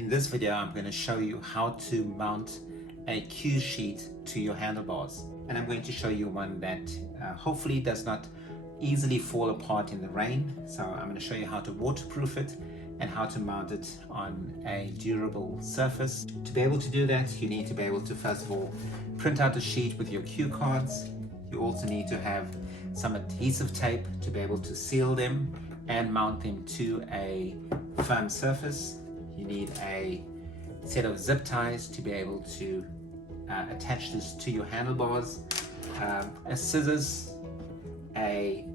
In this video, I'm going to show you how to mount a cue sheet to your handlebars. And I'm going to show you one that hopefully does not easily fall apart in the rain. So I'm going to show you how to waterproof it and how to mount it on a durable surface. To be able to do that, you need to be able to first of all print out a sheet with your cue cards. You also need to have some adhesive tape to be able to seal them and mount them to a firm surface. You need a set of zip ties to be able to attach this to your handlebars, a scissors, a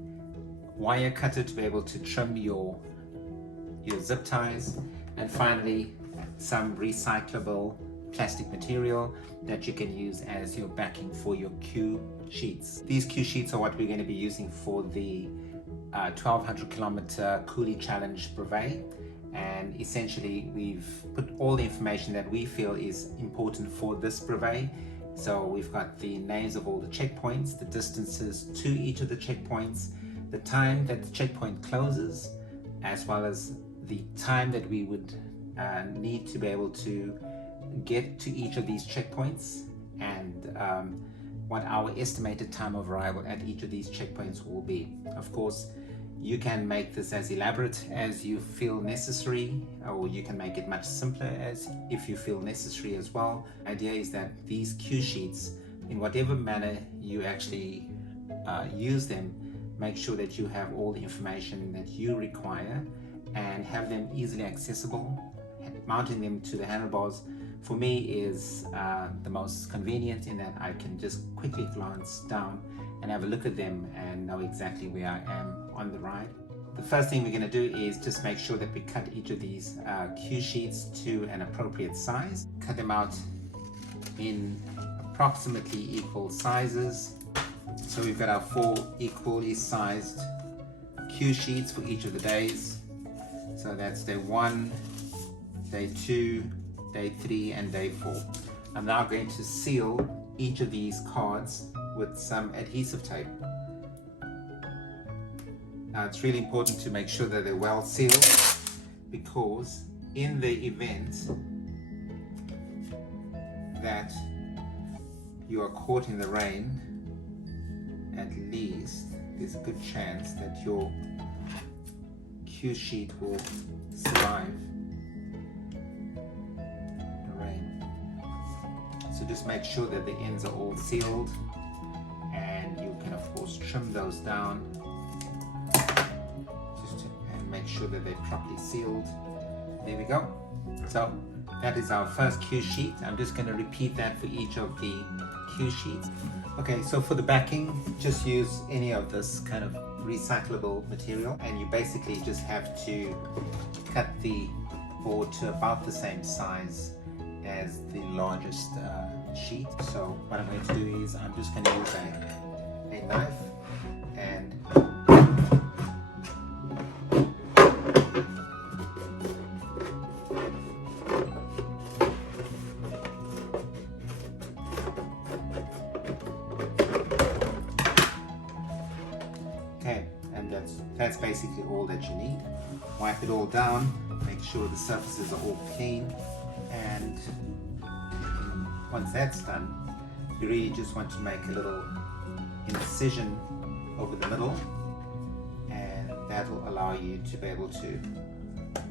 wire cutter to be able to trim your zip ties, and finally some recyclable plastic material that you can use as your backing for your cue sheets. These cue sheets are what we're going to be using for the 1200 kilometer Coulee challenge brevet, and essentially we've put all the information that we feel is important for this brevet. So we've got the names of all the checkpoints, the distances to each of the checkpoints, the time that the checkpoint closes, as well as the time that we would need to be able to get to each of these checkpoints, and what our estimated time of arrival at each of these checkpoints will be. Of course, you can make this as elaborate as you feel necessary, or you can make it much simpler as if you feel necessary as well. The idea is that these cue sheets, in whatever manner you actually use them, make sure that you have all the information that you require and have them easily accessible. Mounting them to the handlebars for me is the most convenient, in that I can just quickly glance down and have a look at them and know exactly where I am on the ride. The first thing we're going to do is just make sure that we cut each of these cue sheets to an appropriate size. Cut them out in approximately equal sizes. So we've got our 4 equally sized cue sheets for each of the days. So that's day 1, day 2, day 3, and day 4. I'm now going to seal each of these cards with some adhesive tape. Now it's really important to make sure that they're well sealed, because in the event that you are caught in the rain, at least there's a good chance that your cue sheet will survive the rain. So just make sure that the ends are all sealed, and you can of course trim those down and make sure that they're properly sealed. There we go. So that is our first cue sheet. I'm just going to repeat that for each of the cue sheets. Okay, so for the backing, just use any of this kind of recyclable material, and you basically just have to cut the board to about the same size as the largest sheet. So what I'm going to do is I'm just going to use a knife and that's basically all that you need. Wipe it all down, make sure the surfaces are all clean, and once that's done, you really just want to make a little incision over the middle, and that will allow you to be able to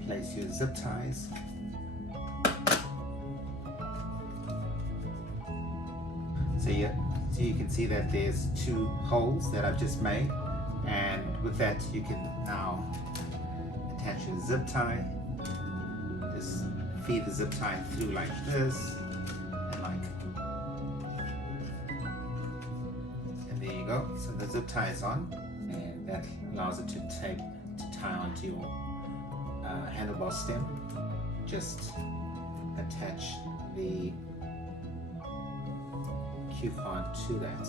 place your zip ties. So you can see that there's 2 holes that I've just made, and with that you can now attach your zip tie. Just feed the zip tie through like this, and there you go. So the zip tie is on, and that allows it to tie onto your handlebar stem. Just attach the cue card to that.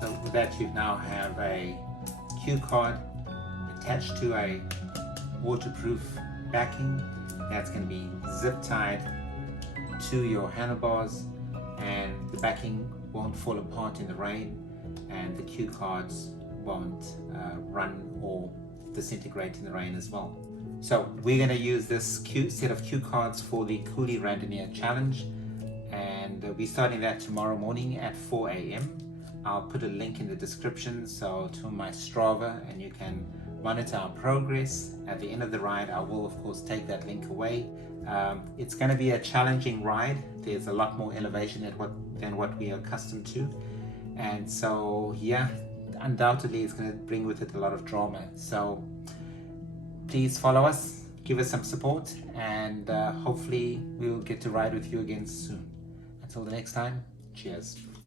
So with that, you now have a cue card attached to a waterproof backing that's going to be zip tied to your handlebars, and the backing won't fall apart in the rain, and the cue cards won't run or disintegrate in the rain as well. So we're going to use this set of cue cards for the Coulee Randonneur Challenge, and we're starting that tomorrow morning at 4 a.m. I'll put a link in the description to my Strava, and you can monitor our progress. At the end of the ride, I will of course take that link away. It's going to be a challenging ride. There's a lot more elevation than what we are accustomed to, and so yeah, undoubtedly it's going to bring with it a lot of drama. So please follow us, give us some support, and hopefully we'll get to ride with you again soon. Until the next time, cheers.